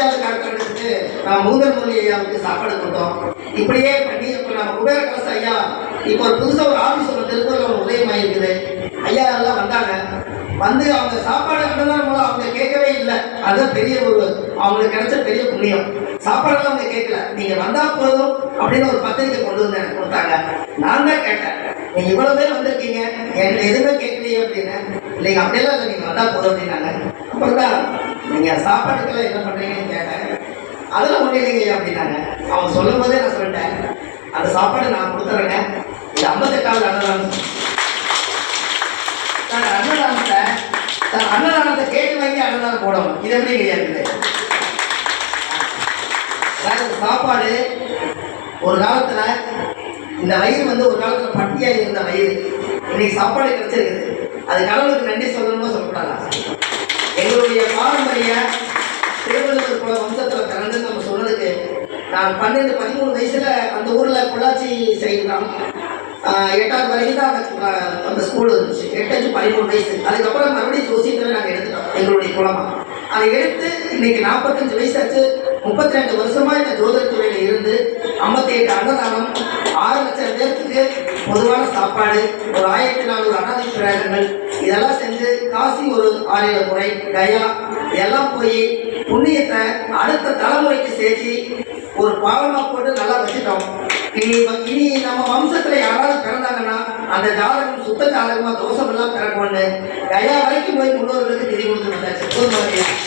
அஞ்சாவது காலகட்டத்துக்கு நான் மூதல் மொழி ஐயாவுக்கு சாப்பாடு கொடுத்தோம். இப்படியே பண்ணி இப்போ நம்ம குபேர கலச ஐயா இப்போ ஒரு புதுசாக ஒரு ஆஃபீஸ் ஒன்று திருப்பூரில் உதயமாயிருக்குது. உதயமாக இருக்குது ஐயா எல்லாம் வந்தாங்க. வந்து அவங்க சாப்பாடு அன்னதானம் மூலம் அவங்க கேட்கவே இல்லை. அதுதான் பெரிய ஒரு அவங்களுக்கு கிடைச்ச பெரிய புண்ணியம். சாப்பாடெல்லாம் அவங்க கேட்கல. நீங்க வந்தா போதும் அப்படின்னு ஒரு பத்திரிக்கை கொண்டு வந்து எனக்கு கொடுத்தாங்க. நான் தான் கேட்டேன். நீங்க இவ்வளவு பேர் வந்திருக்கீங்க. என்கிட்ட எதுவுமே கேட்கலையே அப்படின்னு. இல்லைங்க அப்படியெல்லாம் இல்லை. நீங்க வந்தா போதும் அப்படின்னாங்க. அப்புறம் தான் நீங்கள் சாப்பாடுக்கெல்லாம் என்ன பண்ணுறீங்கன்னு கேட்டேன். அதெல்லாம் ஒன்றும் இல்லைங்க அப்படின்னாங்க. அவன் சொல்லும் போதே நான் சொல்லிட்டேன். அந்த சாப்பாடு நான் கொடுத்துறேங்க. இது ஐம்பத்தெட்டாவது அன்னதானம். நான் அன்னதானத்தை நான் அன்னதானத்தை கேட்டு வாங்கி அன்னதானம் போடணும். இது எப்படி கிடையாது அதாவது சாப்பாடு ஒரு காலத்தில் இந்த வயிறு வந்து ஒரு காலத்தில் பட்டியாக இருந்த வயிறு. இன்னைக்கு சாப்பாடு கிடைச்சிருக்குது. அது கடவுளுக்கு நன்றி சொல்லணுமோ எங்களுடைய பாரம்பரிய திருவள்ளுவர் குல வம்சத்தில் பிறந்து நம்ம சொல்றதுக்கு நான் பன்னெண்டு பதிமூணு வயசுல அந்த ஊர்ல பொள்ளாச்சி சைடு தான் எட்டாவது வரைக்கும் தான் அந்த ஸ்கூல் இருந்துச்சு. எட்டு அஞ்சு பதிமூணு வயசு. அதுக்கப்புறம் மறுபடியும் ஜோசியத்தில் நாங்கள் எடுத்துட்டோம் எங்களுடைய குலமா. அதை எடுத்து இன்னைக்கு நாற்பத்தஞ்சு வயசாச்சு முப்பத்தி ரெண்டு வருஷமா இந்த ஜோதிடத் துறையில இருந்து ஐம்பத்தி எட்டு அன்னதானம் ஆறு லட்சம் பேர்த்துக்கு பொதுவான சாப்பாடு ஒரு ஆயிரத்தி நானூறு அனாதை பிரயாணங்கள் இதெல்லாம் காசி ஒரு ஆறு முறை கயா எல்லாம் போய் புண்ணியத்தை அடுத்த தலைமுறைக்கு சேர்த்து ஒரு பாவமா போட்டு நல்லா வச்சுட்டோம். இனி இனி நம்ம வம்சத்துல யாராவது பிறந்தாங்கன்னா அந்த ஜாதகம் சுத்த ஜாதகமா தோஷம் எல்லாம் பிறக்கணும்னு கயா வரைக்கும் போய் முன்னோர்களுக்கு திதி கொடுத்து வந்தாச்சு.